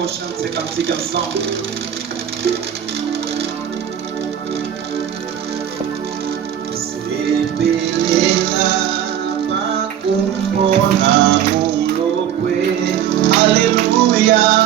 qu'on chante ces cantiques ensemble. Alléluia.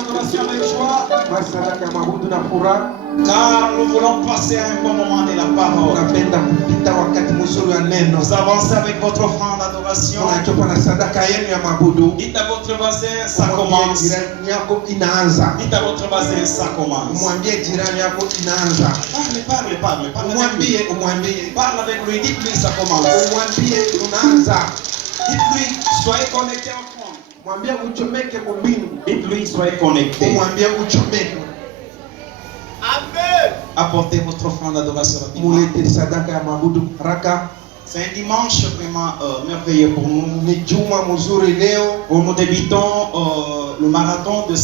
d'adoration avec joie. masadaka ya mabudu na furaha, Car nous voulons passer à un bon moment de la parole. tunapenda kupita wakati mzuri wa neno. Nous avancez avec votre offrande d'adoration. Tunachopa na sadaka yenu ya mabudu. Dites à votre voisin, ça Mwambie commence. jirani yako inaanza. Dites à votre voisin, ça commence. Mwambie jirani yako inaanza. Parlez. Umwambie. Parle avec lui, dites-lui, ça commence. Umwambie unaanza. Dites-lui, soyez connecté au fond. Mwambie uchomeke kumbingu. Dites-lui, soyez connecté. Umwambie uchomeke. Amen. Apportez votre offrande d'adoration rapidement. Mulete sadaka ya mabudu raka. C'est un dimanche vraiment merveilleux pour nous. Ni juma mzuri leo. Où nous débutons le marathon de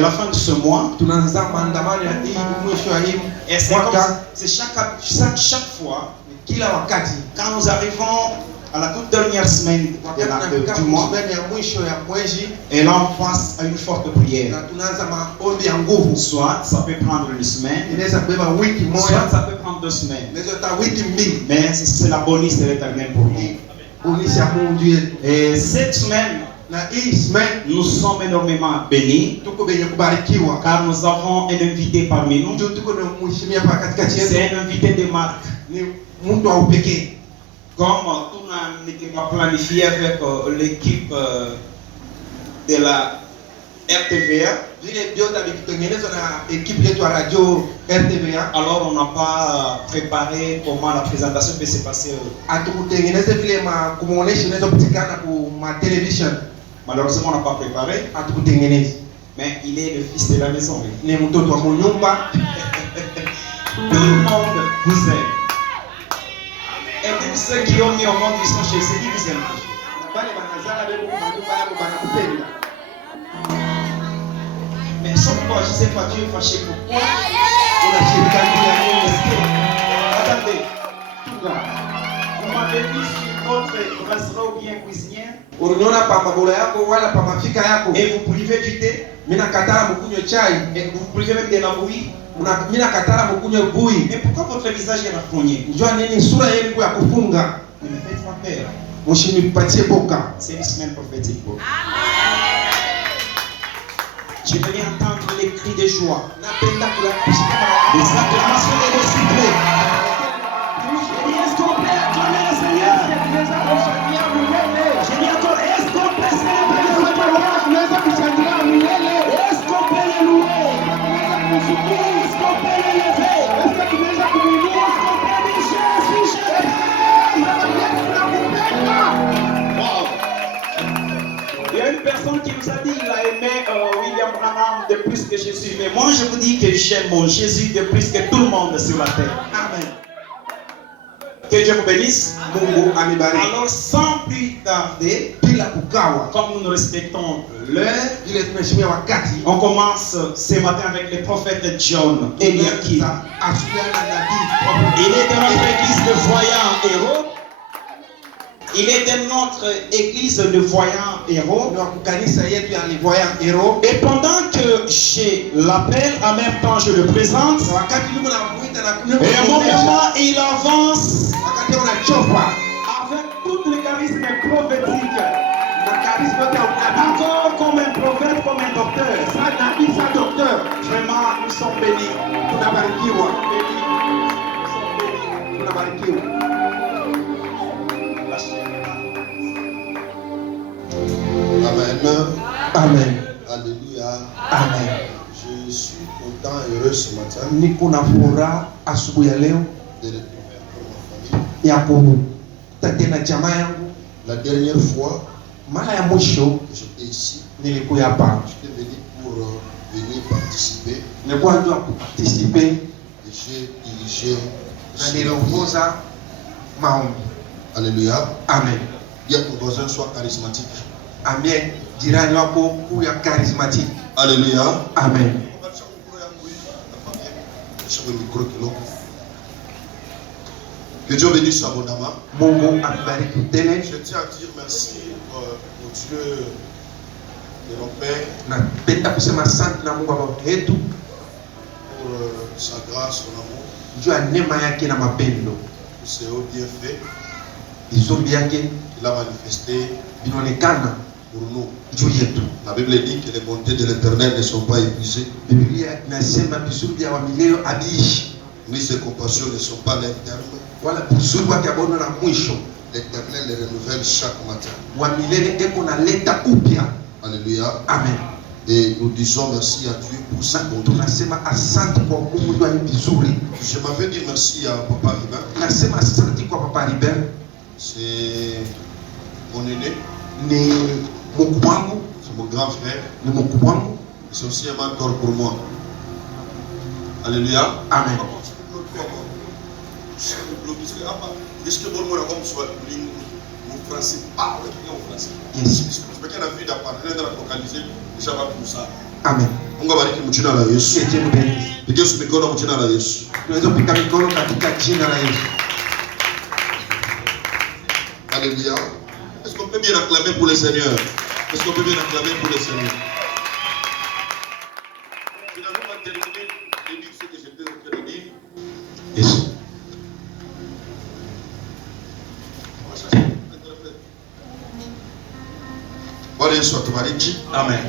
la fin de ce mois. Tunaanza maandamano ya hii mwisho ya hii Et c'est chaque fois, kila wakati, quand nous arrivons à la toute dernière semaine du mois, et là on passe à une forte prière. Soit ça peut prendre une semaine, soit ça peut prendre 2 semaines. Mais c'est la bonus de l'Éternel pour nous. Et cette semaine, nous sommes énormément bénis, car nous avons un invité parmi nous. C'est un invité de marque. Comme tout n'était pas planifié avec l'équipe de la RTVA, alors on n'a pas préparé comment la présentation peut se passer. Malheureusement, on n'a pas préparé. Mais il est le fils de la maison. Tout le monde vous aime. Et même ceux qui ont mis au monde, ils sont chez ceux qui vous aiment. Mais sauf quoi, je ne sais pas, Dieu est fâché pourquoi. Attendez. Vous m'avez vu sur votre restaurant ou bien cuisinière. Et vous privez du thé. Et vous privez même de la bouillie. Et pourquoi votre visage est rafogné? Ne me faites pas peur. C'est une semaine prophétique. Je venais entendre les cris de joie, les acclamations des disciples. Est-ce qu'on peut acclamer le Seigneur? J'ai dit encore, est-ce qu'on peut célébrer le Seigneur? Est-ce qu'on peut le louer? Est-ce qu'on peut l'élever? Est-ce qu'on peut dire Jésus, je t'aime? Wow. Il y a une personne qui nous a dit qu'il a aimé William Branham de plus que Jésus. Mais moi je vous dis que j'aime mon Jésus de plus que tout le monde sur la terre. Amen. Que Dieu vous bénisse. Alors sans plus tarder, comme nous respectons l'heure, on commence ce matin avec le prophète John Eliakim. Il est de notre église de voyants héros. Il est de notre église de voyants héros. Et pendant que je l'appelle, en même temps je le présente. Et à un moment, il avance avec tout le charisme prophétique. Encore comme un prophète, comme un docteur. Vraiment, nous sommes bénis. Amen. Alléluia. Amen. Je suis content et heureux ce matin Niko na furaha asubuhi ya leo de retrouver ma famille. ya kukutana tena jamaa yangu. La dernière fois Mara ya mwisho que j'étais ici, nilikuja hapa, j'étais venu pour venir participer nilikuwa ndio kuparticiper et j'ai dirigé na niliongoza maombi. Alléluia. Amen. Bien que ton voisin soit charismatique. Amen. Jirani wako kuya charismatique. Alléluia. Amen. Que Dieu bénisse abondamment. Mungu akubariki tele. Je tiens à dire merci au Dieu de nos pères Napenda kusema asante na Mungu baba yetu pour sa grâce, son amour, juu ya neema yake na mapendo. pour ses hauts bienfaits Vizuri vyake qu'il a manifesté vinaonekana pour nous. juu yetu. La Bible dit que les bontés de l'Éternel ne sont pas épuisées. Biblia inasema vizuri vya wamilele abiishi, Ni ses compassions ne sont pas les termes. wala vizuri wake abono na mwisho. L'Éternel les renouvelle chaque matin. Wamilele eko naleta upya. Alléluia. Amen. Et nous disons merci à Dieu pour sa bonté. Tunasema asante kwa Mungu wa vizuri. Je m'avais dit merci à Papa Ribin. Nasema asante kwa Papa Ribin. C'est mon aîné, Ni mkubwa wangu, c'est mon grand frère. ni mkubwa wangu. C'est aussi un mentor pour moi. Alléluia. Amen. Est-ce que bon moi comme soit mon français parle bien en français? Yes. Parce qu'il y a une vie d'appartenir dans la localisée, déjà va tout ça. Amen. Mungu abariki mchina la Yesu. Yesu mbariki. Pigia mikono mchina la Yesu. Tunaweza kupiga mikono katika jina la Yesu. Alléluia. Est-ce qu'on peut bien acclamer pour le Seigneur? Est-ce qu'on peut bien acclamer pour le Seigneur? Je n'avais pas terminé de dire ce que j'étais en train de dire. Yesu. Bwana Yesu atubariki. Amen.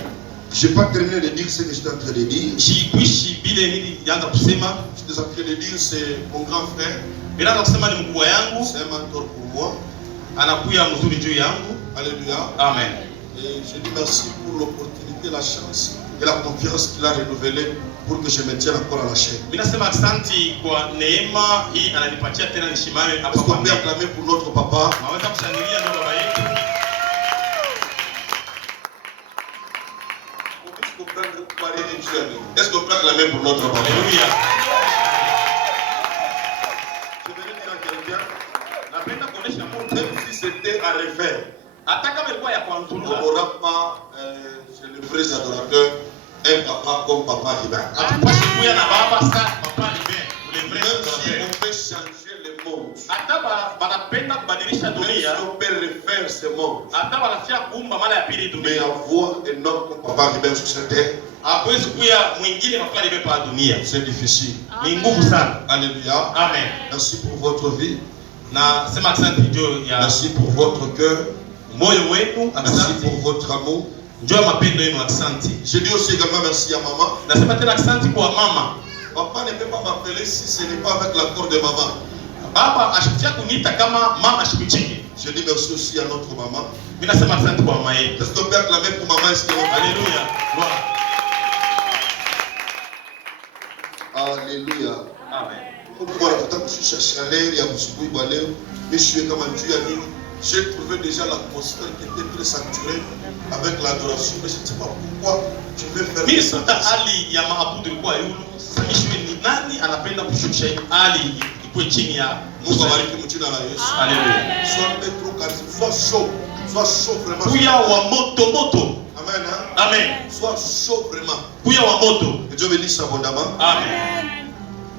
Je n'ai pas terminé de dire ce que j'étais en train de dire. Shikuishi bile nilianza kusema, Ce que j'étais en train de dire, c'est mon grand frère. nilianza kusema ni mkubwa yangu, C'est un mentor pour moi. anakuya mzuri juu yangu. Alléluia. Amen. Et je dis merci pour l'opportunité, la chance et la confiance qu'il a renouvelée pour que je me tienne encore à la chaîne. Mimi nasema asante kwa neema hii ananipatia tena nishimame hapa Est-ce kwa qu'on peut Mungu. acclamer pour notre papa? Naweza kushangilia ndio baba yetu. Est-ce qu'on peut acclamer pour notre papa? Haleluya. Je vais dire à quelqu'un, Napenda kuonesha mtu même si c'était à refaire, hata kama ilikuwa ya on kwanzurura. n'aura pas chez le vrai adorateur un papa comme Papa Ribin. Hatupashi kuya na baba sa papa ni bien. Ule vrai Même si adorateur. on peut changer le monde, Hata banapenda kubadilisha même si dunia, on peut refaire ce monde, hata banafia kuumba mara ya pili mais dunia. avoir un homme comme Papa Ribin sur cette terre, Hawezi kuya mwingine kwa libe pa dunia. c'est difficile. Ni nguvu sana. Alléluia. Amen. Merci pour votre vie. Na sema asante ndio ya Merci pour votre cœur. moyo wenu, Merci asante. pour votre amour. Ndio mapendo yenu, asante. Je dis aussi également merci à maman. Nasema tena asante kwa mama. Papa ne peut pas m'appeler si ce n'est pas avec l'accord de maman. Baba ashikia kuniita kama mama shikuchiki. Je dis merci aussi à notre maman. Mimi nasema asante kwa mama yetu. Est-ce qu'on peut acclamer pour maman? Est-ce que Alléluia. Gloire. Alléluia. Amen. Pourquoi la photo kushusha chaleur ya kusubui bwa leo? Mais je suis comme un Dieu à dire, j'ai trouvé déjà l'atmosphère qui était très saturée avec l'adoration. Mais je ne sais pas pourquoi je vais faire Mimi ça. sikuta hali ya maabudu ilikuwa yulu. Sasa mimi ni nani anapenda kushusha hali ikuwe chini ya Mungu abariki mchina la Yesu. Alléluia. Sois pas trop charisme, sois chaud vraiment. Kuya wa moto moto. Amen. Hein? Amen. Sois chaud vraiment. Kuya wa moto. Que Dieu bénisse abondamment. Amen.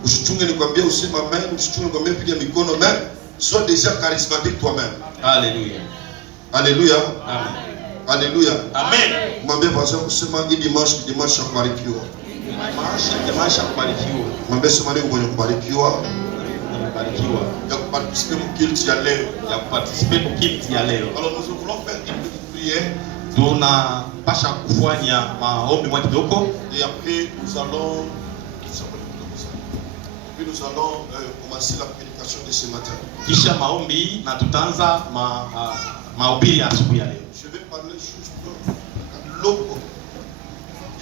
Usichunge nikwambie usema amen, usichunge nikwambie piga mikono amen. Sois déjà charismatique toi-même. Alléluia. Alléluia. Amen. Alléluia. Amen. Mwambie pastor kusema hii dimanche ya kubarikiwa. Maisha kubarikiwa. Mwambie sema leo mwenye kubarikiwa Kubarikiwa. ya kuparticiper mkilti ya leo. Ya kuparticiper kwa kitu ya leo. Alors nous voulons faire une petite prière Tunapasha kufanya maombi mwa kidogo. et après nous allons commencer la prédication de ce matin. Kisha maombi na tutaanza mahubiri ya asubuhi ya leo. Je vais parler juste loco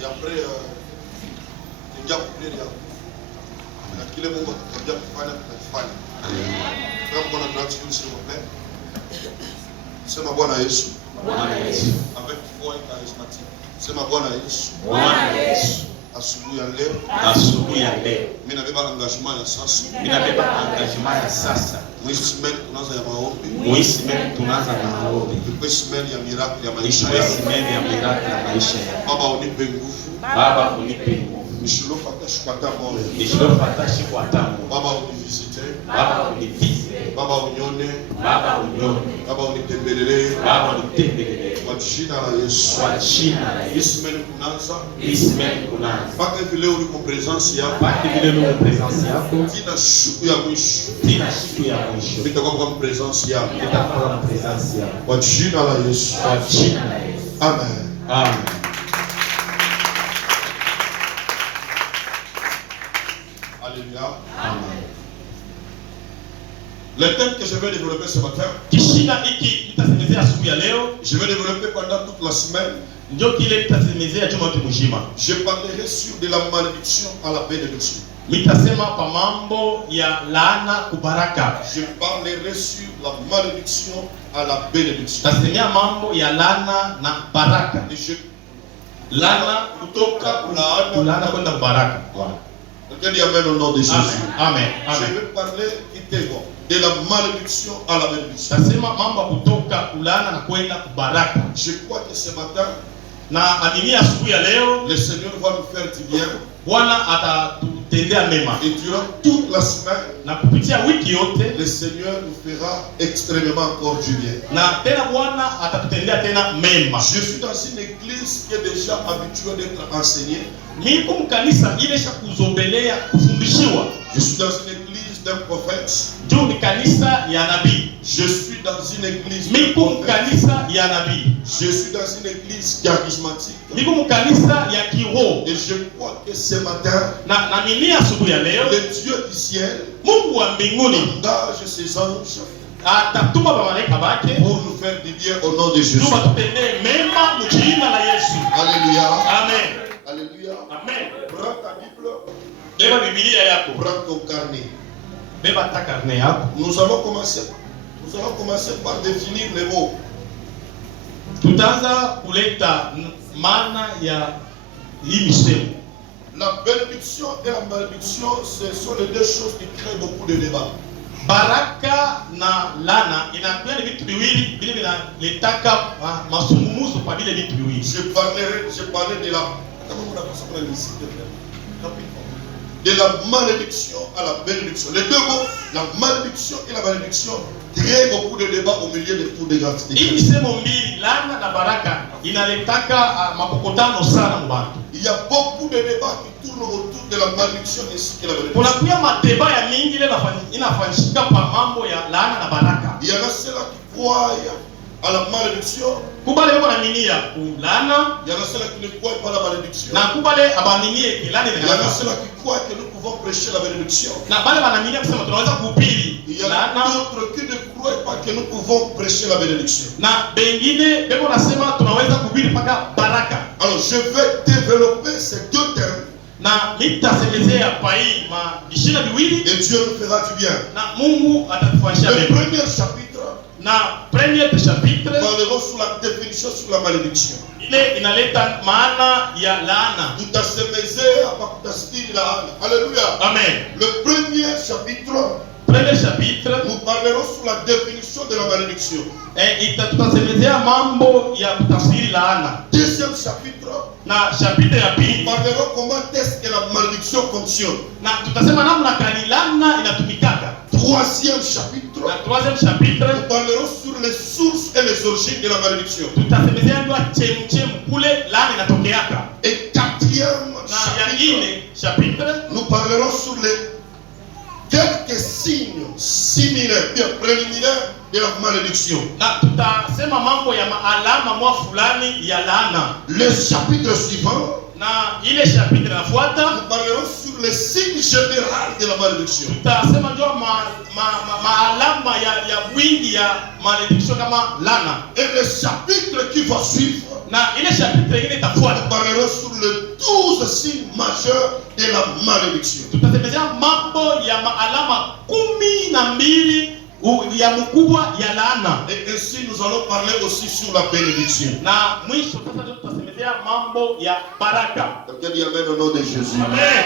et après ingia kuhubiri hapo. Na kile Mungu atakwambia kufanya tutafanya. Kama Bwana tunachukua s'il vous plaît. Sema Bwana Yesu. Bwana Yesu. Avec foi et charismatique. Sema Bwana Yesu. Bwana Yesu. Asubuhi ya leo Asubuhi ya leo. mimi nabeba engagement ya sasa. Ninabeba engagement ya sasa. Mwezi semaine tunaanza ya maombi. Mwezi mimi tunaanza na maombi. Mwezi semaine ya miracle ya maisha Mwezi yangu. mimi ya miracle ya maisha yangu. Baba unipe nguvu. Baba unipe nguvu. Mishilo fata shukwata moyo. Nishilopata shiku atamu. Baba univisite. Baba univise. Baba unione. Baba unione. Baba unitembelele. Baba unitembelele. Kwa jina la Yesu. Kwa jina la Hii Yesu. semaine kunaanza. Hii semaine kunaanza. Mpaka hivi leo uliko presence yako. Pati vile leo presence yako. Tina siku ya mwisho. Tina siku ya mwisho. Nitakuwa kama presence yako. Nitakuwa na presence yako. Kwa jina la Yesu. Kwa jina la Yesu. Amen. Amen. Alléluia. Amen. Le thème que je vais développer ce matin, Kishina hiki nitasemezea asubuhi ya leo je vais développer pendant toute la semaine. ndio kile nitasemezea juma yote mzima. Je parlerai sur de la malédiction à la bénédiction. Nitasema pa mambo ya laana kubaraka. Je parlerai sur la malédiction à la bénédiction. Tasemea mambo ya laana na baraka. Et je Laana kutoka kulaana kwenda kubaraka. Voilà. quelqu'un dit amen au nom de Jésus. Amen. Amen. Je Amen. vais parler kitego de la malédiction à la bénédiction. Tasema mambo ya kutoka kulaana na kwenda kubaraka. Je crois que ce matin, Na amini asubuhi ya leo le Seigneur va nous faire du bien. Bwana atatutendea mema. Et durant toute la semaine, Na kupitia wiki yote le Seigneur nous fera extrêmement encore du bien. na tena Bwana atatutendea tena mema. Je suis dans une église qui est déjà habituée d'être enseignée. Mimi kumkanisa ile sha kuzobelea kufundishiwa. Je suis dans une église d'un prophète. Juu ni kanisa ya nabii. Je suis dans une église Mimi d'un prophète. kumkanisa ya nabii. Je suis dans une église charismatique. Mimi kumkanisa ya kiroho. Et je crois que ce matin, Na naamini asubuhi ya leo le Dieu du ciel Mungu wa mbinguni engage ses anges atatuma malaika wake pour nous faire du bien au nom de Jésus. juu batutendee mema mjina la Yesu. Alléluia. Amen. Alléluia. Amen. Prends ta Bible, Beba Biblia yako. prends ton carnet. Beba ta karne yako. Nous allons commencer par définir les mots. Tutaanza kuleta maana ya hii misemo. La bénédiction et la malédiction, ce sont les deux choses qui créent beaucoup de débats. Baraka na lana inakuwa ni vitu viwili vile vinaletaka masungumuzo kwa vile vitu viwili. Je parlais de la malédiction à la bénédiction. Les deux mots, la malédiction et la bénédiction, créent beaucoup de débats au milieu de toutes les grandes Hii misemo mbili lana na baraka inaletaka makokotano sana mbatu. Il y a beaucoup de débats qui tournent autour de la malédiction ainsi que la bénédiction. Kuna pia madeba ya mingi ile inafanyika pa mambo ya laana na baraka. Il y en a ceux-là qui croient à la malédiction. Kubale yuko na minia kulana Il y en a ceux-là qui ne croient pas à la malédiction. na kubale abaminie kilani Il y en a na ceux-là qui croient que nous pouvons prêcher la bénédiction. na bale banaminia kusema tunaweza kuhubiri Il y en a laana d'autres qui ne croient pas que nous pouvons prêcher la bénédiction. na bengine beko nasema tunaweza kuhubiri mpaka baraka. Alors je vais développer ces deux termes Na mitasemezea pa hii mabishina viwili et Dieu nous fera du bien. na Mungu atatufanyia Le mema. premier chapitre, Na premier chapitre nous parlerons sur la définition sur la malédiction. ile inaleta maana ya laana. Tutasemezea hapa kutafsiri laana. Alléluia. Amen. Le premier chapitre, Premier chapitre nous parlerons sur la définition de la malédiction. tutasemezea mambo ya kutafsiri laana. Deuxième chapitre, Na chapitre ya nous pili parlerons comment est-ce que la malédiction fonctionne. na tutasema namna gani laana inatumikaka. Troisième chapitre, Na troisième chapitre nous parlerons sur les sources et les origines de la malédiction. tutasemezea ndio chemchem kule laana inatokeaka. Et quatrième Na ya chapitre, ine chapitre nous parlerons sur les quelques signes similaires, bien préliminaires de la malédiction. na tutasema mambo ya maalama mwa fulani ya laana. Le chapitre suivant, Na ile chapitre inafuata nous parlerons sur les signes généraux de la malédiction. tutasema ndio maalama ya wingi ya malédiction kama laana. Et le chapitre qui va suivre, Na ile chapitre ingine itafuata nous parlerons sur les 12 signes majeurs de la malédiction. tutasemezea mambo ya maalama 12 ya mkubwa ya laana. Et ainsi, nous allons parler aussi sur la bénédiction. Na mwisho sasa ndio tutasemezea mambo ya baraka. Quelqu'un dit amen au nom de Jésus. Amen.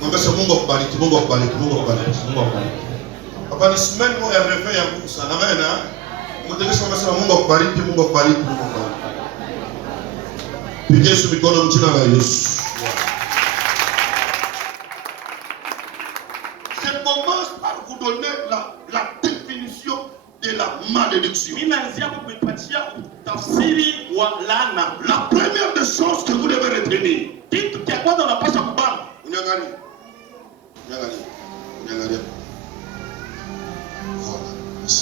Mwambie Mungu akubariki, Mungu akubariki, Mungu akubariki. Mungu akubariki. Hapa ni simeni moja ya refe ya Mungu sana. Amen. Mtekesha mwambie Mungu akubariki, Mungu akubariki, Mungu akubariki. Pigia Yesu mikono mjina la Yesu. Je commence par vous donner la définition de la malédiction. Mimi naanzia kukupatia tafsiri wa laana. La première des choses que vous devez retenir. Kitu cha kwanza unapaswa kubanga. Unyangalie. Unyangalie. Unyangalie. Voilà.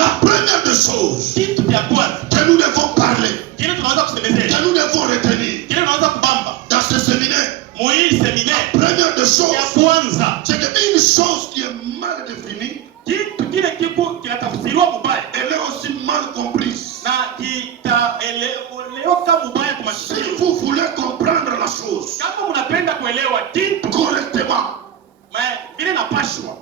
La première des choses kitu cha kwanza que nous devons parler, kile tunaweza kusemezea, que nous devons retenir kile tunaweza kubamba dans ce séminaire, muhii seminaire première des choses, ya kwanza, c'est qu'une chose qui est mal définie, kitu kile kipo kinatafsiriwa mubaya elle est aussi mal comprise. na kitaeleweka mubaya kwa Si masikio. vous voulez comprendre la chose Kama mnapenda kuelewa kitu correctement, vile napashwa,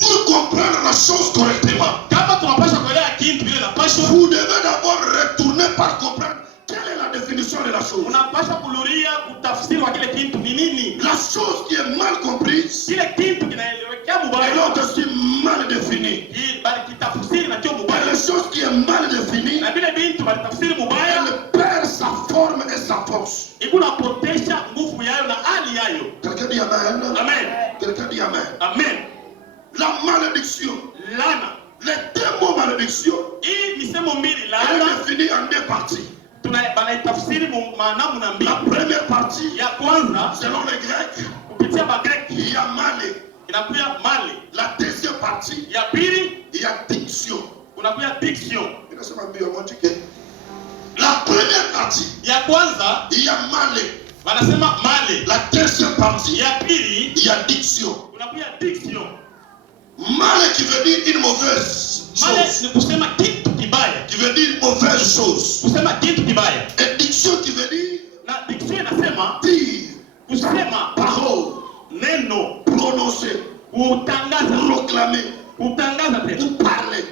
pour comprendre la chose correctement, kama tunapasha kuelewa kitu vile napashwa, vous devez d'abord retourner par comprendre quelle est la définition de la chose. unapasha kuluria kutafsiri wa kile kitu ni nini. La chose qui est mal comprise, Kile kitu kinaeleweka elle mubaya est aussi mal définie. bali kitafsiri na kio Et mubaya, les choses qui est mal définie, na vile bintu balitafsiri mubaya elle perd sa forme et sa force. ikunapotesha nguvu yayo na hali yayo. Quelqu'un dit Amen. Amen, Quelqu'un dit Amen. amen. La malédiction, Lana les deux mots malédiction, hii misemo mbili, elle laana est définie en deux parties. banaitafsiri maana muna mbili. La première partie, Ya kwanza selon les Grecs, kupitia Bagreki il y a male. inakuya mali, La deuxième partie, ya pili il y a diction. kunakuya diction. Inasema mbio moja. La première partie, Ya kwanza il y a male. wanasema mali, La deuxième partie, ya pili il y a diction. kunakuya diction. Male qui veut dire une mauvaise Mali chose. ni kusema kitu kibaya, Qui veut dire une mauvaise chose. kusema kitu kibaya, Et diction qui veut dire na diction inasema dire, kusema parole, neno, prononcer, kutangaza, proclamer, kutangaza tena, ou parler.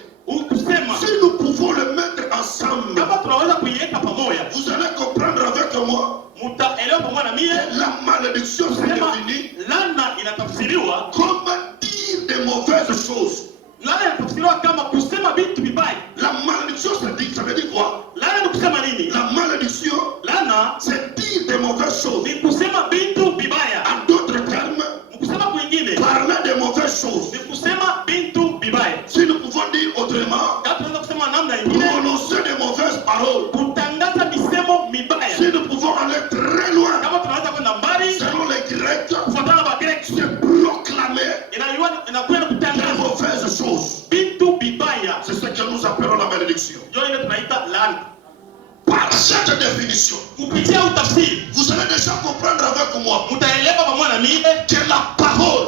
kusema. Si nous pouvons le mettre ensemble, Kama tunaweza kuiweka pamoja, vous allez comprendre avec moi mutaelewa pamoja na mie la malédiction se kusema définit lana inatafsiriwa. comme dire des mauvaises choses. Lana inatafsiriwa kama kusema vitu vibaya. La malédiction, ça veut dire quoi? Lana ni kusema nini? La malédiction, Lana c'est dire des mauvaises choses. ni kusema vitu vibaya. En d'autres termes, Kusema kwingine parler des mauvaises choses. ni kusema vitu vibaya. Si nous pouvons dire autrement, Kama tunaweza kusema namna nyingine, prononcer des mauvaises paroles. kutangaza misemo mibaya. Si nous pouvons aller très loin, Kama tunaweza kwenda mbali, selon les Grecs, kufuatana na Bagreki, c'est proclamer inakuwa ni des kutangaza mauvaises choses. vitu vibaya. C'est ce que nous appelons la malédiction. Ndio ile tunaita laana. Par cette définition, Kupitia utafsiri, vous allez déjà comprendre avec moi mtaelewa pamoja na mimi que la parole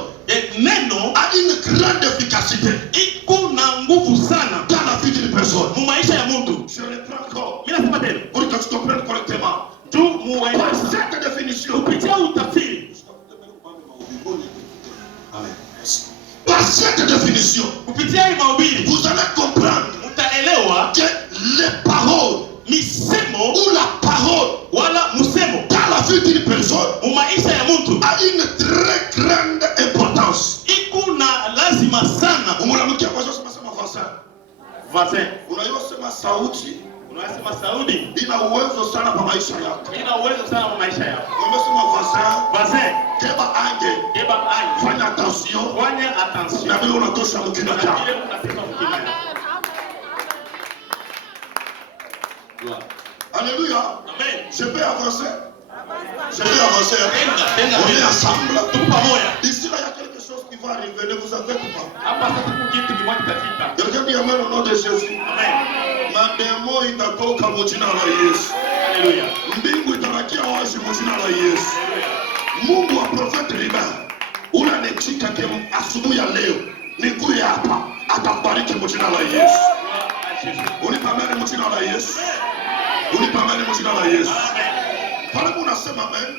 neno a une grande efficacité iko na nguvu sana dans la vie d'une personne. mu maisha ya mtu. Je reprends encore Mimi nasema tena pour que tu comprennes correctement. tu Par muelewe cette définition, kupitia utafsiri, par cette définition, kupitia hii mahubiri vous allez comprendre mtaelewa que les paroles misemo ou la parole wala musemo dans la vie d'une personne mu maisha ya mtu a une très grande importance. iko na lazima sana. Mwanamke kwa sasa sema fasa. Vasin Unayosema sauti unasema Saudi ina uwezo sana kwa maisha yako. ina uwezo sana kwa maisha yako. Unasema fasa, Vasin keba ange, eba ai fanya attention. fanya attention Na vile unatosha mkina na chako. kile unasema mkimya. Alléluia. Amen. Je peux avancer. Je peux avancer. Tenga On est ensemble. tuko pamoja. Ici là, il y a quelque chose qui va arriver. Ne vous inquiétez pas. Hapa sasa kuna kitu kimoja kitafika. Quelqu'un dit amen au nom de Jésus. Amen. Mademo itatoka mjina la Yesu. Haleluya. Mbingu itabakia wazi mjina la Yesu. Mungu wa Prophet Liba unanichika ke asubuhi ya leo nikuye hapa atakubariki mjina la Yesu. Unipamane mjina la Yesu. Unipamane mjina la Yesu. Pale unasema amen.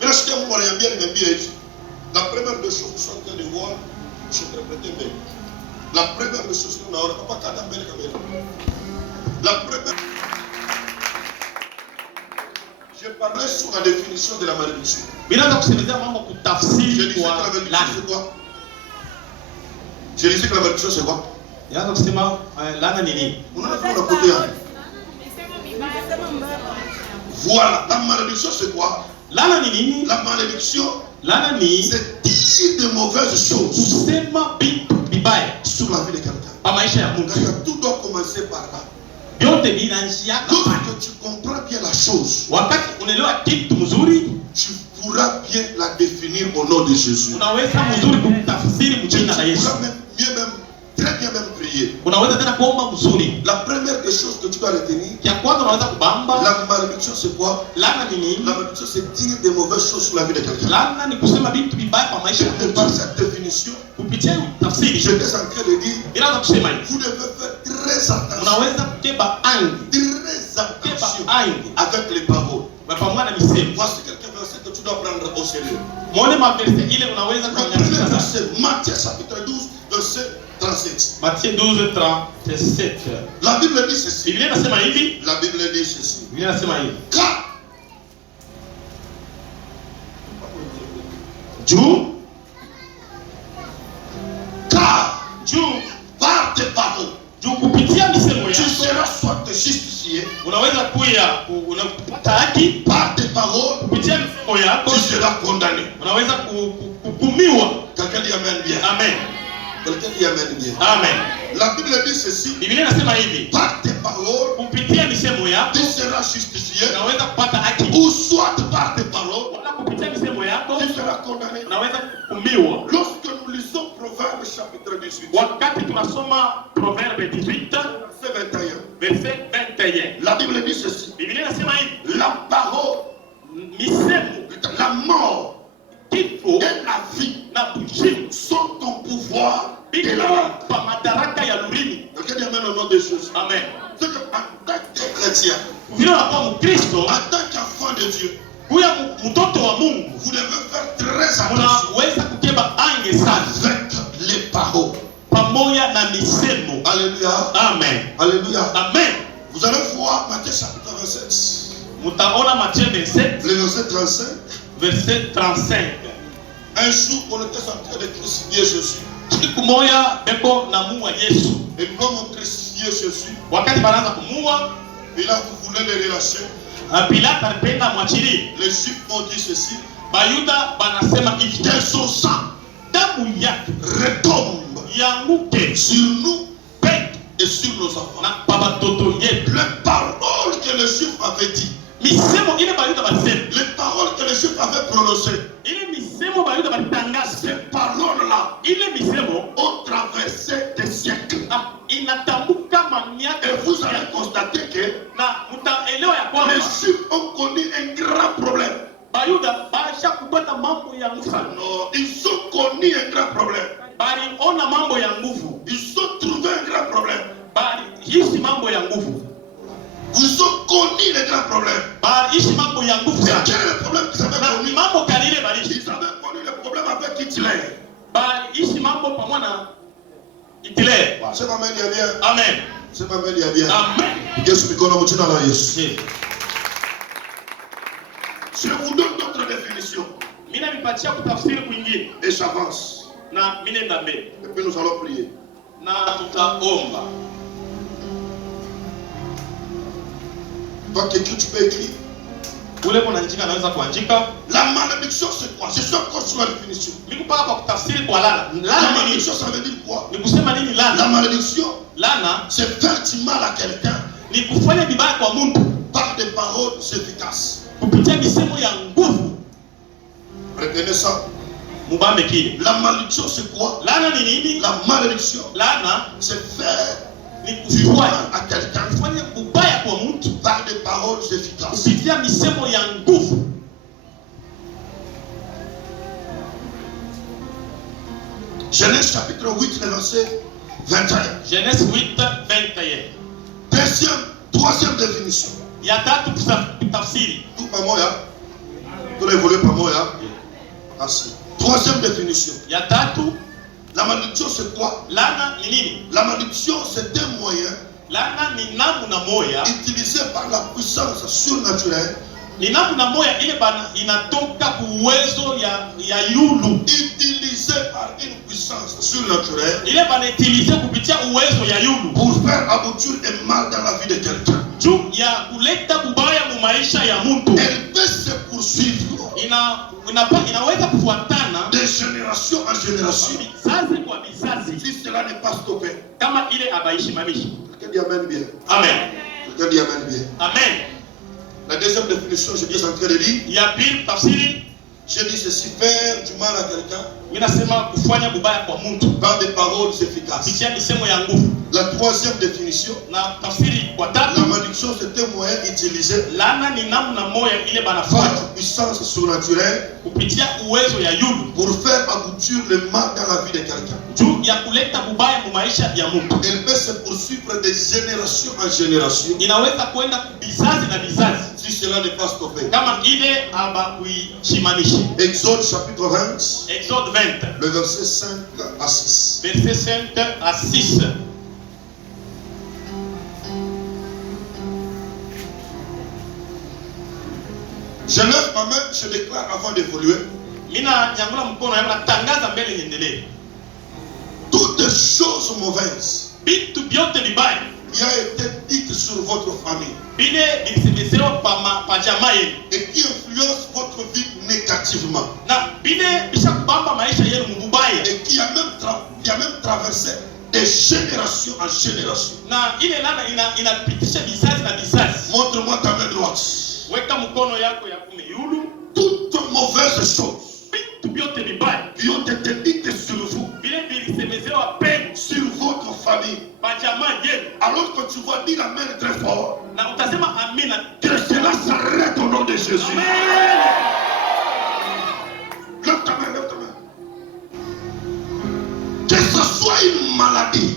Mimi nasikia Mungu ananiambia niambie hivi. La première des choses que je suis en train de voir, je interprète bien. La première des choses que unaona papa kada mbele kamera. La première je parlais sur la définition de la malédiction. Bila kusemezea mambo Je kutafsiri disais que kwa la malédiction laana. c'est quoi? Je disais que la malédiction c'est quoi? Yaani kusema laana ni nini? Unaona kama unapotea. Voilà, la malédiction c'est quoi? Laana ni nini? La malédiction Laana ni c'est dire de mauvaises choses kusema vitu vibaya sur la vie de quelqu'un. kwa maisha ya mtu. Car tout doit commencer par là. Vyote vinaanzia hapa. Lorsque tu comprends bien la chose, Wakati unaelewa kitu mzuri, tu pourras bien la définir au nom de Jésus. Unaweza mzuri kutafsiri mjina la Tu Yesu. pourras même, mieux même, très bien même prier. Unaweza tena kuomba mzuri. La première des choses que tu dois retenir, Ya kwanza unaweza kubamba. la malédiction c'est quoi? Laana ni nini? La malédiction c'est dire des mauvaises choses sur la vie de quelqu'un. Laana ni kusema vitu vibaya kwa maisha ya Et mtu. par cette définition, Kupitia tafsiri. j'étais en train de dire, Bila kusema hivi. vous devez faire très attention. Unaweza kukeba angi. Très Keba attention angi. avec les paroles. Pamoja na misemo. Voici quelques versets que tu dois prendre au sérieux. Muone maverse ile unaweza Le kuangalia premier sasa. verset, Matthieu chapitre 12, verset 37. Matthieu 12:37. La Bible dit ceci. Biblia inasema hivi. La Bible dit ceci. Biblia inasema hivi. Car Juu par tes paroles, kupitia misemo tu yako seras soit justifié. unaweza kuya unapata haki. Par tes paroles, Kupitia misemo yako tu seras condamné. unaweza kuhukumiwa. Quelqu'un dit Amen bien. Amen. Quelqu'un dit Amen bien. Amen. La Bible dit ceci. Biblia inasema hivi. Par tes paroles, Kupitia misemo yako tu seras justifié. unaweza kupata haki. Ou soit par tes paroles, Wala kupitia misemo yako tu seras condamné. unaweza kuhukumiwa. Lorsque nous lisons Proverbes chapitre 18, Wakati tunasoma Proverbe 18 verset 21, verset 21. la Bible dit ceci. Biblia inasema hivi. La parole, Misemo, la mort kifo et la vie na kuzimu sont ton pouvoir de la langue. biko pa madaraka ya lulimi. Quelqu'un dit Amen au nom de Jésus. Amen. C'est qu'en tant que chrétien, Vile unakuwa Mkristo, en tant qu'enfant de Dieu, kuya mtoto wa Mungu, vous devez faire très attention unaweza kukeba ange sana avec les paroles. pamoja na misemo. Alléluia. Amen. Alléluia. Amen. Vous allez voir Matthieu chapitre 27, Mutaona Matthieu 27 le verset 35. verset 35. Un jour, on était en train de crucifier Jésus. Siku moja beko na muua Yesu. Et comme on crucifiait Jésus, Wakati banaanza kumuua, Pilate voulait le relâcher. Pilate alipenda mwachilie. Les Juifs ont dit ceci. Bayuda banasema hivi, Que son sang damu yake retombe yanguke sur nous et sur nos enfants. na babatoto yetu. Les paroles que les Juifs avaient dit, Misemo ile Bayuda balisema, les paroles que les Juifs avaient prononcées, ile misemo Bayuda balitangaza, ces paroles-là ile misemo ont traversé des siècles. inatambuka mamiaka. Et vous allez constater que na mtaelewa ya kwamba les Juifs ont connu un grand problème. Bayuda basha kupata mambo ya nguvu. Non, ils ont connu un grand problème. Baliona mambo ya nguvu. Ils ont trouvé un grand problème. Baliishi mambo ya nguvu. Ils ont connu les grands problèmes. Baliishi mambo ya nguvu Et sana. quel est le problème qu'ils avaient Na connu? mambo kanile baliishi. Ils avaient connu le problème avec Hitler. Baliishi mambo pamoja na Hitler. C'est pas mal, il y a bien. Amen. C'est pas mal, il y a bien. Amen. Yesu mikono mchina la Yesu. Yes. Je vous donne d'autres définitions. Mina nipatia kutafsiri kwingine Et j'avance. na mimi nenda mbele Et puis nous allons prier. na tutaomba. Toi qui écris, tu peux écrire. Ule kuandika anaweza kuandika. La malédiction, c'est quoi? Je suis encore sur la définition. Mimi hapa kutafsiri kwa lana. La Lana ni nini? malédiction, ça veut dire quoi? Ni kusema nini La lana? malédiction, Lana c'est faire du mal à quelqu'un ni kufanya vibaya kwa mtu par des paroles efficaces. kupitia misemo ya nguvu. Retenez ça. Mubambe kile. La malédiction, c'est quoi? Lana ni nini? La malédiction, Lana c'est faire ni du mal kufanya à quelqu'un kufanya ubaya kwa mtu par des paroles efficaces. kupitia misemo ya nguvu. Genèse chapitre 8, le verset 21. Genèse 8, 21. Troisième définition. Ya tatu kutafsiri. Tout pas moi, tout les volets pas moi. Ainsi. Troisième définition. Ya tatu, La malédiction, c'est quoi? lana ni nini? La malédiction, c'est un moyen Lana ni namna moya. utilisé par la puissance surnaturelle. Ni namna moya ile bana inatoka kuwezo ya yulu. Utilisé par une puissance surnaturelle Ile bana utilize kupitia uwezo ya yulu. pour faire aboutir un mal dans la vie de quelqu'un. Juu ya kuleta kubaya mu maisha ya mtu. Elle peut se poursuivre Inaweza kufuatana de génération en génération vizazi kwa vizazi si cela n'est pas stoppé. kama ile abaishi mamishi. Quelqu'un dit Amen bien. Amen. Quelqu'un dit Amen bien. Amen. La deuxième définition, je suis en train de lire. Ya pili tafsiri J'ai dit ceci, faire du mal à quelqu'un Minasema kufanya bubaya kwa mtu par des paroles efficaces. kupitia misemo ya nguvu. La troisième définition, Na tafsiri kwa tatu, la malédiction c'est un moyen utilisé laana ni namna moya ile par banafanya la puissance surnaturelle kupitia uwezo ya yulu pour faire aboutir le mal dans la vie de quelqu'un. juu ya kuleta bubaya mu maisha ya mtu. Elle peut se poursuivre de génération en génération Inaweza kwenda bizazi na bizazi si cela n'est pas stoppé. kama ile abakuishimanishi. Exode chapitre 20, Exode 20 le verset 5 à 6. verset 5 à 6. Je lève ma main, je déclare avant d'évoluer. Mina nyangula mkono yangu natangaza mbele niendelee. Toutes choses mauvaises Vitu vyote vibaya qui a été dites sur votre famille vile vilisemezewa pa jamaa yenu et qui influencent votre vie négativement na vile bishakubamba maisha yenu mubaya, et qui a même traversé de génération en génération. na ile laana inapitisha vizazi na vizazi. Montre-moi ta main droite. Weka mkono yako ya kumeyulu. Toutes mauvaises choses Vitu vyote vibaya qui ont été dites sur vous, vile vilisemezewa penu sur votre famille, pa jamaa yenu, alors que tu vas dire amen très fort, na utasema amina. que cela s'arrête au nom de Jésus. Amen. Lève ta main, lève ta main. Que ce soit une maladie,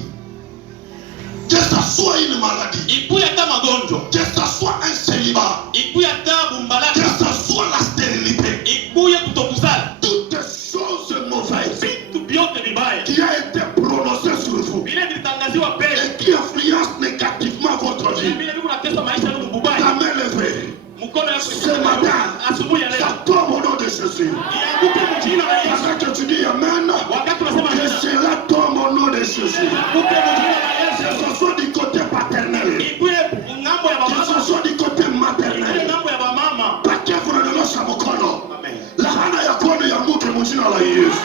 que ce soit une maladie, Ikuya hata magonjwa, que ce soit un célibat, ikuya hata que bumbalaka, ce soit la stérilité, ikuya kutokuzala, toutes choses mauvaises vitu vyote vibaya qui a été prononcées sur vous vile vilitangaziwa penu et qui influencent négativement votre vie. vile viko natesa maisha yenu Ta mubaya. main levée, Mkono yako ce matin, asubuhi ya leo ça tombe au nom de Jésus. ianguke mjina la Yesu. Pendant que tu dis amen, Wakati unasema que amina, cela tombe au nom de Jésus. ianguke mjina la Que Yesu. ce soit du côté paternel, Ikuye ngambo ya que ce baba, soit du côté ikuye maternel. ngambo ya bamama. Pakevu na nilosha mkono. Amen. Laana ya kwenu ianguke mjina la Yesu.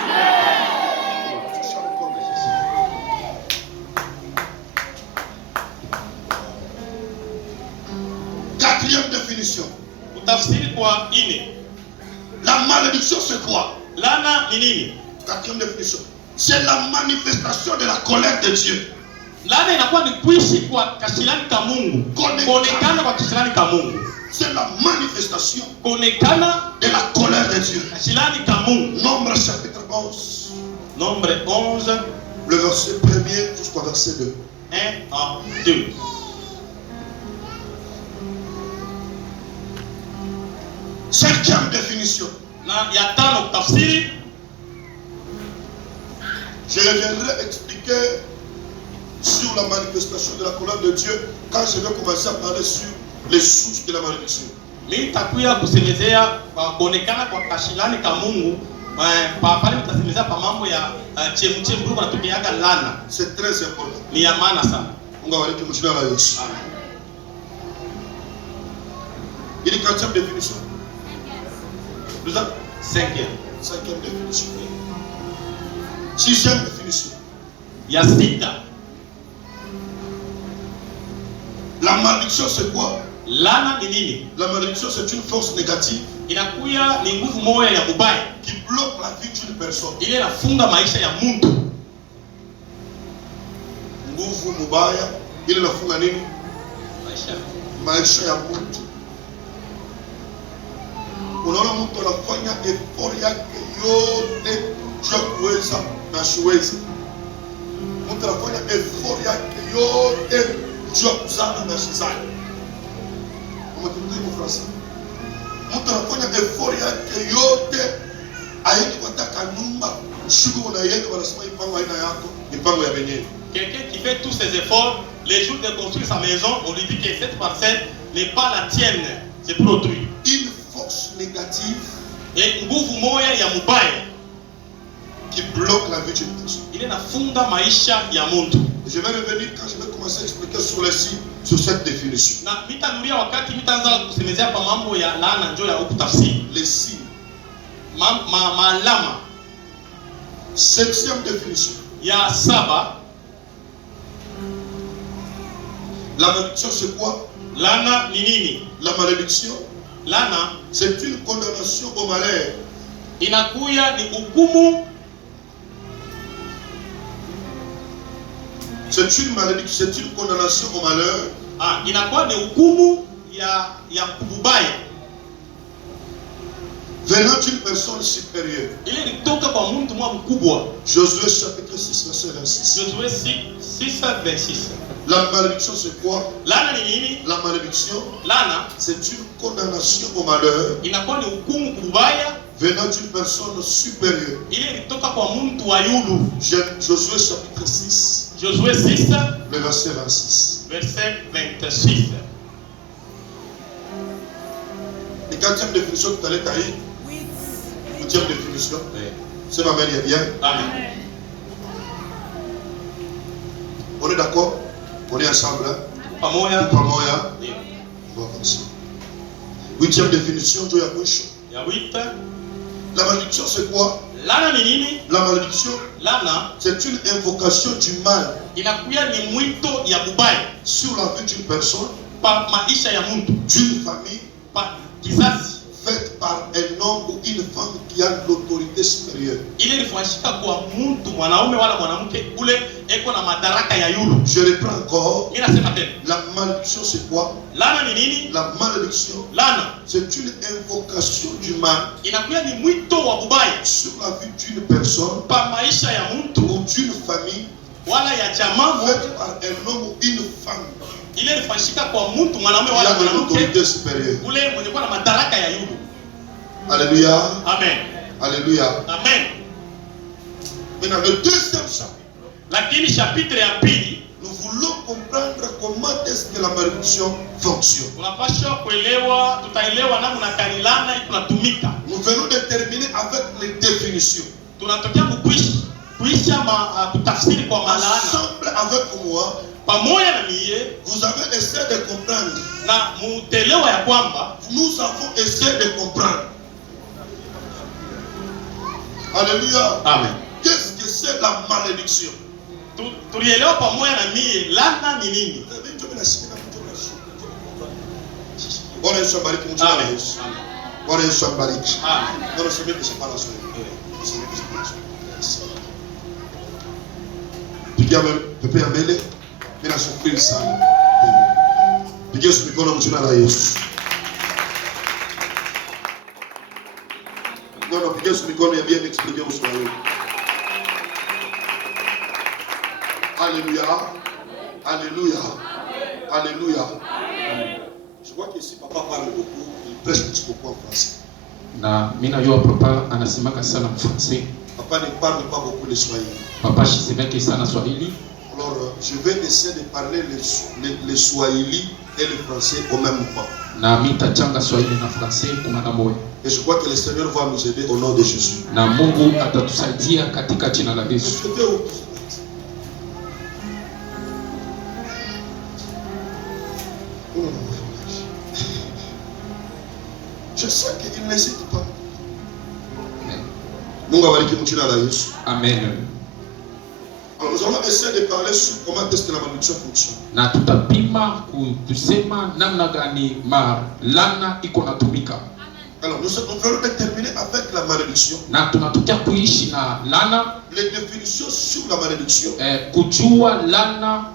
Quatrième définition. Utafsiri kwa ine. La malédiction c'est quoi? Laana ni nini? Quatrième définition. C'est la manifestation de la colère de Dieu. Laana inakuwa ni kuishi kwa kashilani ka Mungu. Kuonekana kwa kashilani ka Mungu. C'est la manifestation Kuonekana de la colère de Dieu. kashilani ka Mungu. Nombre chapitre 11, Nombre 11, le verset 1er jusqu'au verset 2. 1 à 2. Cinquième définition. Na ya tano tafsiri, Je reviendrai expliquer sur la manifestation de la colère de Dieu quand je vais commencer à parler sur les sources de la malédiction. nitakuya kusemezea kuonekana kwa kashilani ka Mungu pale nitasemezea pa mambo ya chemchemu ndugu anatokeaga laana. C'est très important. Ni ya maana sana. Mungu awabariki mjina la Yesu. Amen. Il est quatrième définition. Nous avons Cinquième. cinquième définition. Sixième définition. Ya sita, La malédiction c'est quoi? laana ni nini? La malédiction c'est une force négative Inakuya ni nguvu moya ya mubaya qui bloque la vie d'une personne. ile inafunga maisha ya mtu. Nguvu mubaya ile inafunga nini? Maisha ya mtu. Unaona mtu anafanya effort yake yote juu ya kuweza na siwezi. Mtu anafanya effort yake yote juu ya kuzana na shizani. Umetumia kwa Fransa. Mtu anafanya effort yake yote aende kutaka nyumba, shughuli unaenda wanasema ipango aina yako, ipango ya wenyewe. Quelqu'un qui fait tous ses efforts, les jours de construire sa maison, on lui dit que cette parcelle n'est pas la tienne, c'est pour autrui. Une force négative Et nguvu moya ya mubaya qui bloque la vie d'une personne. ile inafunga maisha ya mtu. Je vais revenir quand je vais commencer à expliquer sur les signes, sur cette définition. Na mitanuria wakati mitaanza kusemezea pa mambo ya laana njoo ya huku tafsiri. Les signes. Maalama Septième définition. ya saba, La malédiction c'est quoi? laana ni nini? La malédiction Laana c'est une condamnation au malheur inakuya ni hukumu. C'est une malédiction, c'est une condamnation au malheur. Inakuwa ni hukumu ya kubaya venant d'une personne supérieure. ile ilitoka kwa mtu mkubwa. Josué chapitre 6 verset 26. Josué 6:26. La malédiction c'est quoi? Lana ni nini? La malédiction, Lana c'est une condamnation au malheur inakuwa ni hukumu kubaya venant d'une personne supérieure. ile ilitoka kwa mtu wa yulu. Josué chapitre 6. Josué 6 le verset 26. Verset 26. Et quatrième définition tout à l'heure, taille. Huitième définition. C'est ma mère, il est bien. Amen. On est d'accord? On est ensemble. Pamoja. Pamoja. On va commencer. Huitième définition, Dieu a mwisho. Ya 8. La malédiction c'est quoi? Lana ni nini? La malédiction, Lana c'est une invocation du mal inakuya ni mwito ya bubaya sur la vie d'une personne, pa maisha ya mtu, d'une famille, pa kizazi, faite par un homme ou une femme qui a l'autorité supérieure. ile ilifanyika kwa mtu mwanaume wala mwanamke ule eko na madaraka ya yulu. Je reprends encore. Mimi nasema tena, La malédiction c'est quoi? lana ni nini? La malédiction, Lana c'est une invocation du mal inakuya ni mwito wa bubaya sur la vie d'une personne pa maisha ya mtu ou d'une famille, wala ya jamaa faite par un homme ou une femme ile ilifanyika kwa mtu mwanaume qui wala a mwanamke l'autorité supérieure. ule mwenye kuwa na madaraka ya yulu. Alléluia. Amen. Alléluia. Amen. Maintenant, le deuxième chapitre, Lakini chapitre ya pili nous voulons comprendre comment est-ce que la malédiction fonctionne. tunapaswa kuelewa, tutaelewa namna gani lana tunatumika. Nous venons de terminer avec les définitions. Tunatokea kuisha kutafsiri kwa malaana. Ensemble avec moi, Pamoja na mie vous avez essayé de comprendre. na mutelewa ya kwamba Nous avons essayé de comprendre. Alléluia. Amen. Qu'est-ce que c'est la malédiction? Tulielewa pamoja na mie lana ni nini. Bwana Yesu abariki mtu wa Yesu. Bwana Yesu abariki. Amen. Ndio semeni kwa sababu pigia pepe ya mbele bila shukrani sana. Pigia mikono mchuna la Yesu. Ndio pigia mikono ya bien expliquer au Swahili. Alléluia. Alléluia. Alléluia. Je vois que si papa parle beaucoup, il prêche beaucoup en français. Na mimi najua papa anasemaka sana mfransa. Papa ne parle pas beaucoup le Swahili. Papa shisemeke sana Swahili. Alors, je vais essayer de parler le Swahili et le français au même moment. Na mitachanga Swahili na Fransai kumana moyo. Et je crois que le Seigneur va nous aider au nom de Jésus. Na Mungu atatusaidia katika jina la Yesu. Je sais qu'il n'hésite pas. Mungu abariki mchina la Yesu. Amen. Alors nous allons essayer de parler sur comment est-ce que la malédiction fonctionne. Na tutapima kusema namna gani lana iko natumika. Alors nous allons terminer avec la malédiction. Na tunatokea kuishi na lana. Les définitions sur la malédiction. Kujua lana.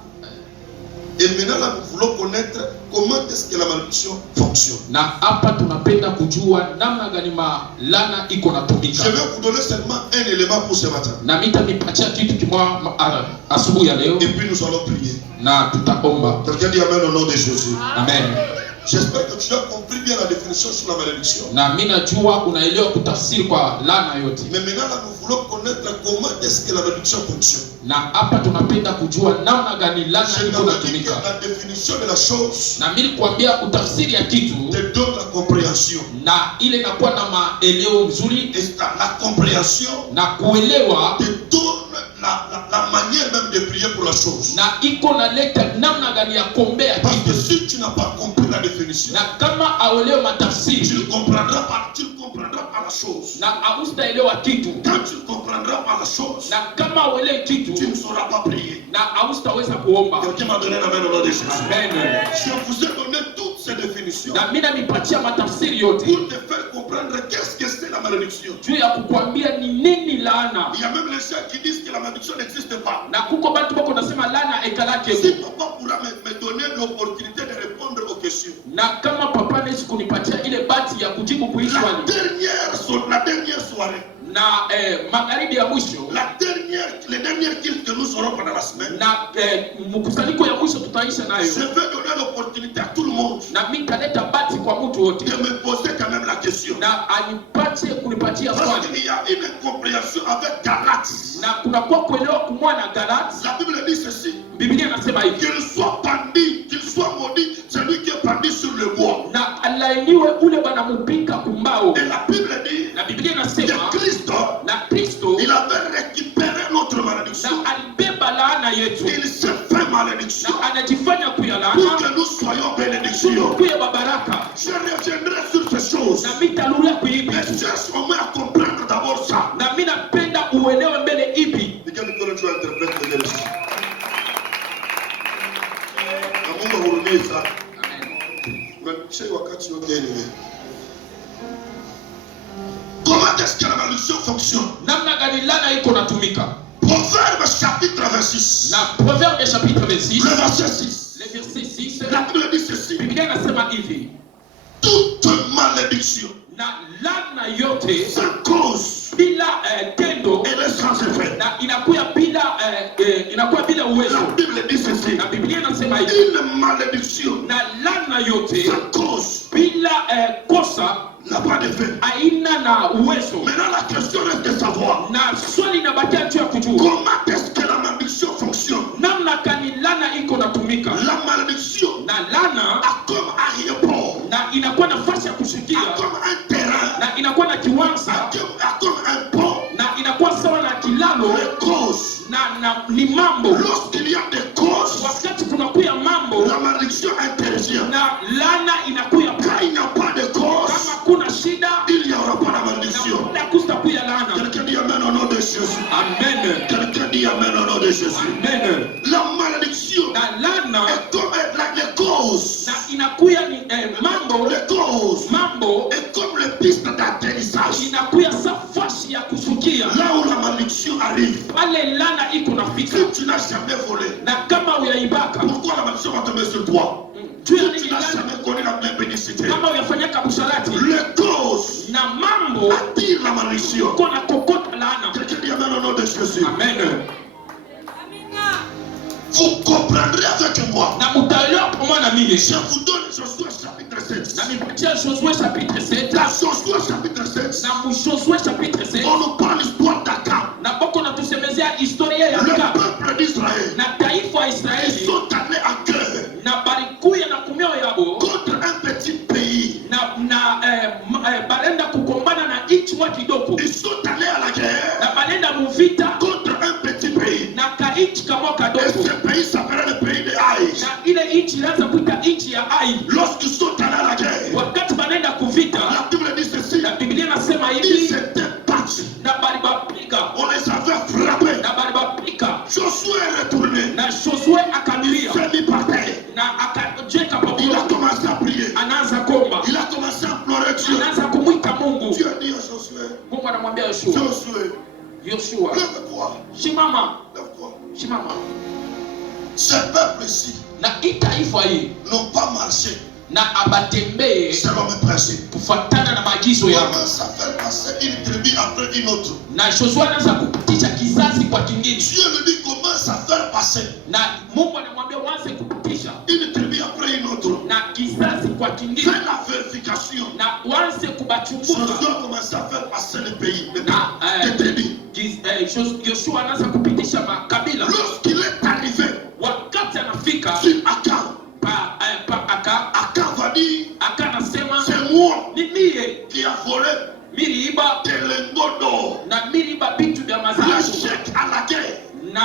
Et maintenant là, nous voulons connaître comment est-ce que la malédiction fonctionne. Na hapa tunapenda kujua namna gani lana iko natumika. Je vais vous donner seulement un élément pour ce matin. Na nitamipatia kitu kimoja asubuhi ya leo. Et puis nous allons prier. Na tutaomba. Quelqu'un dit amen au nom de Jésus. Amen. J'espère que tu as compris bien la définition sur la malédiction. Na mimi najua unaelewa kutafsiri kwa laana yote. Mais maintenant là, nous voulons connaître comment est-ce que la malédiction fonctionne. Na hapa tunapenda kujua namna gani laana iko natumika. La définition de la chose. Na mimi kuambia utafsiri ya kitu te donne la compréhension. Na ile inakuwa na maeleo mzuri. Et la compréhension. Na kuelewa te donne la manière même de prier pour la chose. Na iko na leta namna gani ya kuombea kitu. Parce que si tu n'as pas compris la définition, na kama auelewa matafsiri, tu ne comprendras pas la chose. Na haustaelewa kitu. Quand tu ne comprendras pas la chose, na kama auelewi kitu, tu ne sauras pas prier. Na haustaweza kuomba. Quelqu'un m'a donné la main au nom de Jésus. Amen. Je vous ai donné toutes ces définitions. Na mimi namipatia matafsiri yote. Pour te faire comprendre qu'est-ce que c'est c'est la malédiction. juu ya kukwambia ni nini laana. Il y a même les gens qui disent que la malédiction n'existe pas. Na kuko bantu bako nasema laana ekalake. Si papa pourra me donner l'opportunité de répondre aux questions. Na kama papa nesi kunipatia ile bati ya kujibu kuishwa La dernière soirée. Na magharibi ya mwisho. Les dernières kills que nous aurons pendant la semaine. Na mkusanyiko ya mwisho tutaisha nayo. Je vais donner l'opportunité à tout le monde. Na mimi nitaleta bati kwa mtu wote. De me poser quand même la question. Na anipatie kunipatia swali. Parce qu'il y a une incompréhension avec Galates. Na kuna kwa kuelewa kumwa na Galates. La Bible dit ceci. Biblia inasema hivi. Qu'il soit pendu, qu'il soit maudit, celui qui est pendu sur le bois. Na alainiwe ule bana mupika kumbao. Et la Bible dit. Na Biblia inasema que Christ, il avait récupéré notre malédiction. Na alibeba laana yetu. Il s'est fait malédiction. Na anajifanya kuya laana. Pour que nous soyons bénédictions. Kuya babaraka. Je reviendrai sur ces choses. Na mitalulia kuibi. Mais cherche au moins à comprendre d'abord ça. Na mimi napenda uelewe mbele ipi. Ni kama tu interprète le verset. Mungu hurumie sana. Amen. Wakati wote ile. Comment est-ce que la malédiction fonctionne? Namna gani laana iko natumika? Proverbe chapitre 26. Na Proverbe chapitre 26. Le verset 6. Le verset 6. La Bible dit ceci. Biblia inasema hivi. Toute malédiction. Na laana yote. Sans cause. Bila tendo. Elle est sans effet. Na inakuwa bila uwezo. La Bible dit ceci. Na Biblia inasema hivi. Une malédiction. Na laana yote. Sans cause. Bila kosa. N'a pas d'effet. Aina na uwezo. Maintenant la question reste de savoir. Na swali inabakia tu ya kujua. Comment est-ce que la malédiction fonctionne? Namna gani laana iko natumika? La malédiction. Na laana a comme arrière-port. Na inakuwa nafasi ya kushikia. A comme un terrain. Na inakuwa na kiwanja. A comme un pont. Na inakuwa sawa na kilalo. Les causes. Na ni mambo. Lorsqu'il y a des causes. Wakati kunakuya mambo. La malédiction intervient. Na laana inakuya. Quand il n'y a pas de cause. Kama kuna shida. Il n'y aura pas la malédiction. Na kustakuya laana. Quelqu'un dit amen au nom de Jésus. Amen. Quelqu'un dit amen au nom de Jésus. Amen. La malédiction. Na laana. Est comme les causes. Na inakuya ni mambo. Les causes. Mambo. Est comme les pistes d'atterrissage. Inakuya safari ya kushukia. Là où la malédiction arrive. Pale laana iko nafika. Si tu n'as jamais volé. Na kama uyaibaka. Pourquoi la malédiction va tomber sur toi? Si tu n'as jamais connu la même bénédicité. Kama uyafanyaka busharati. Les causes. Na mambo. Attire la malédiction. Kona kokota laana. Quelqu'un dit amen au nom de Jésus. Amen. Vous comprendrez avec moi. Na mutaelewa pamoja na mimi. Je vous donne Josué chapitre 7. Na mipatia Josué chapitre 7. Dans Josué chapitre 7. Na Josué chapitre 7. On nous parle l'histoire d'Akab. Na boko na tusemezea historia ya Akab. Le peuple d'Israël. Na taifa ya Israeli. Ils sont allés en guerre. Na barikuya na kumeo yabo. Contre un petit pays. Balenda kukombana na nchi wa kidogo. Ils sont allés à la guerre. Na balenda muvita. Contre un petit pays. Na kainchi kama kadogo. Et ce pays s'appelait le pays de Haï. Na ile nchi ilianza kuita nchi ya Ai. Lorsqu'ils sont allés à la guerre. Wakati balenda kuvita. La Bible dit ceci. Na Biblia inasema hivi. Ils s'étaient battus. Na balibapika. On les avait frappés. Na balibapika. Josué est retourné. Na Josué akanulia. Il s'est mis par terre. Na akajenga pamoja. Il a commencé à prier. Anaanza komba. Il a commencé à implorer Dieu. Anaanza kumwita Mungu. Dieu dit à Josué. Mungu anamwambia Yoshua. Josué. Lève-toi. Shimama. Lève-toi. Shimama. Ce peuple-ci. Na itaifa hii. N'ont pas marché. Na abatembee. Selon mes principes. Kufuatana na maagizo yao. Comment ça fait passer une tribu après une autre. Na Joshua anaanza kupitisha kizazi kwa kingine. Dieu lui dit comment ça fait passer. Na Mungu anamwambia waanze kupitisha. Une tribu après une autre. Na kizazi kwa kingine. Fais la vérification. Na waanze kubachunguza. Joshua commence à faire passer le pays. Na Joshua anaanza kupitisha makabila. Lorsqu'il est arrivé. Wakati anafika. Sur Akab. Akab va dire. Akab anasema. C'est moi. Ni mie. Qui a volé. Miliiba. Des lingots d'or. Na miliiba vitu vya mazao. Le chèque à la guerre. Na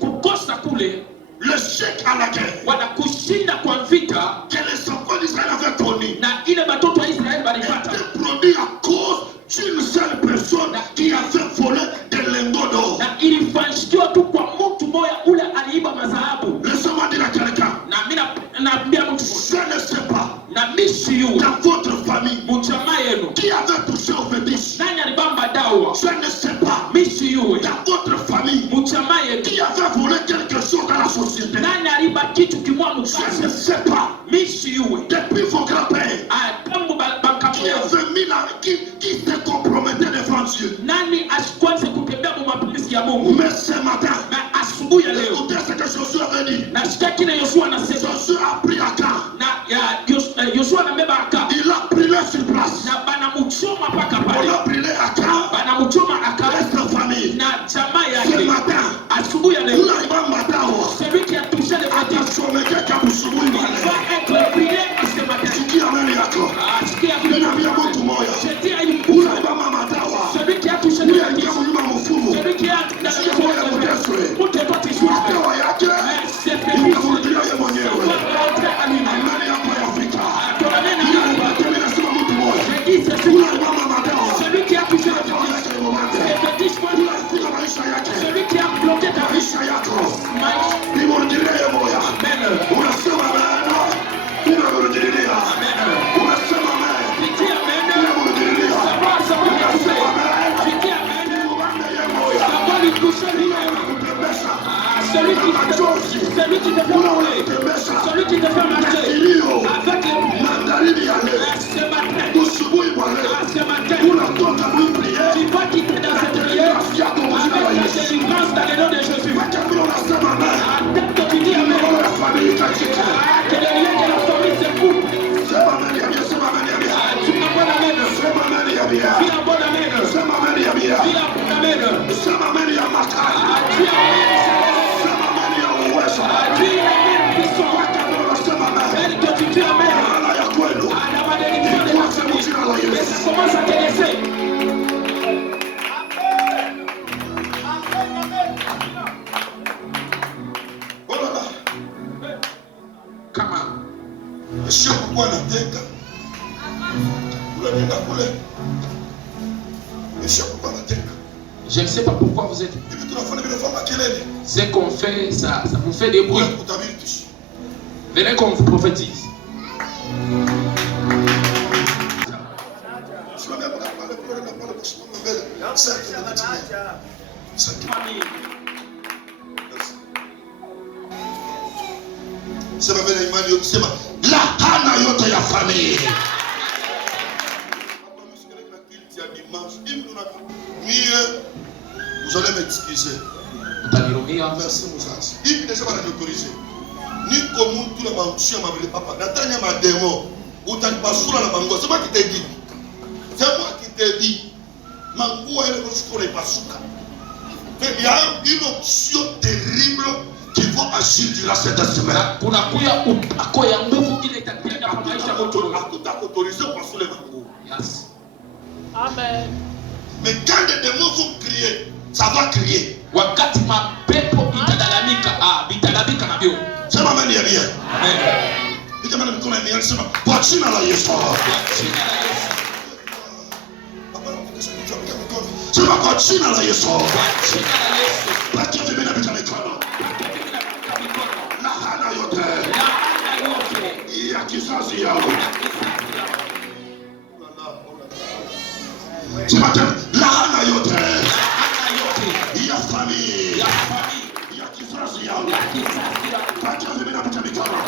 kukosa kule. Le chèque à la guerre. Wana kushinda kwa vita. Que les enfants d'Israël avaient connu. Na ile batoto wa Israeli balipata. Était produit à cause d'une seule personne qui avait volé des lingots d'or. Na ilifanikiwa tu kwa mtu mmoja ule aliiba madhahabu. Laissez-moi dire à quelqu'un. Na mimi naambia mtu je ne sais pas. Na miss you. Dans votre famille. Mjamaa yenu. Qui avait touché au vêtement. yue dans votre famille muchama yetu qui avait volé quelque chose dans la société. nani aliba kitu kimwa Je mukasi ne sais pas. mishi yue Depuis vos grands-pères atambu qui avaient mis la, qui se compromettaient devant Dieu. nani asikwanze kutembea mu mapenzi ya Mungu. Mais ce matin, Na asubuhi ya leo écoutez ce que Josué avait dit. nasikia kile Yoshua anasema Josué a pris Achan. na Yoshua anabeba aka Il a brûlé sur place. na banamuchoma paka On pale, a brûlé Achan. banamuchoma aka Reste en famille. na jamaa Ce yake. matin, Asubuhi ya leo vous n'arrivez pas matin. celui qui a touché le matin Attention, mais quelqu'un vous sourit. va être brûlé ce matin. Sikia ameni yako. Asikia vile Ninaambia mtu moja. jeté à une Ule poutre. mama madawa. Celui qui a touché le Ule matin, ingia mnyuma mfumo. celui qui a dans la Sikia moja kuteswe. Dawa yake ikamrudia yeye mwenyewe. Amani yako yafika. Mimi nasema mtu moja. Ule mama madawa. celui qui a touché le Dawa yake ni mama. Ule kufunga maisha yake. celui qui a bloqué ta vie, Maisha yako. Nimrudilie yeye moja. Unasema neno. Unamrudilia. Unasema neno. Unamrudilia. celui qui te fait rouler, celui qui te fait marcher avec les ce matin, tu vas quitter dans cette prière avec la délivrance dans le nom de Jésus. Attends que tu dis Amen. Que le lien de la famille se coupe. Tu n'as pas d'Amen. Dis un bon Amen. Dis un bon Amen. Commence à te laisser. Kama sio kuwa na teka unaenda kule sio kuwa na teka. Je ne sais pas pourquoi vous êtes. Hivi tunafanya vile fama kelele. Ce qu'on fait, ça vous fait des bruits. Kutabiri tu. Venez qu'on vous prophétise. Sema mbele imani yote, sema laana yote ya familia. Vous allez m'excuser. Merci Moussas. Il ne s'est pas autorisé. Ni comme tout le monde tue ma papa. Natania ma démon. Ou t'as pas sous la mango. C'est moi qui t'ai dit. C'est moi qui t'ai dit. Mango est le roscoe et pas sous. Il y a une option terrible qui va agir durant cette semaine. Yes. Amen. Mais quand les démons vont crier, ça va crier. Wakati mapepo italalamika, italalamika na bio. Sema amen ya bien. Amen. Nikamana mikono ya miani sema kwa jina la Yesu. Sema kwa jina la Yesu. Paki vimina vita mikono. Laana yote. Ya kizazi yao. Sema tena laana yote. Ya familia. Ya kizazi yao. Paki vimina vita mikono.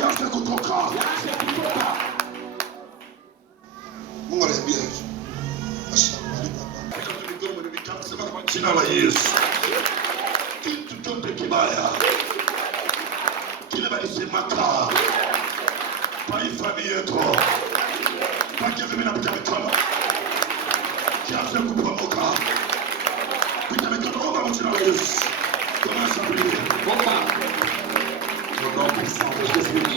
Yase kutoka. Mungu ananiambia hivi. Sema kwa jina la Yesu. Kitu chote kibaya kile balisemaka kwa hii familia yetu pakia vime napita mikono kianze kupomoka. Pita mikono omba kwa jina la Yesu. Commence à prier. Au nom puissant de Jésus.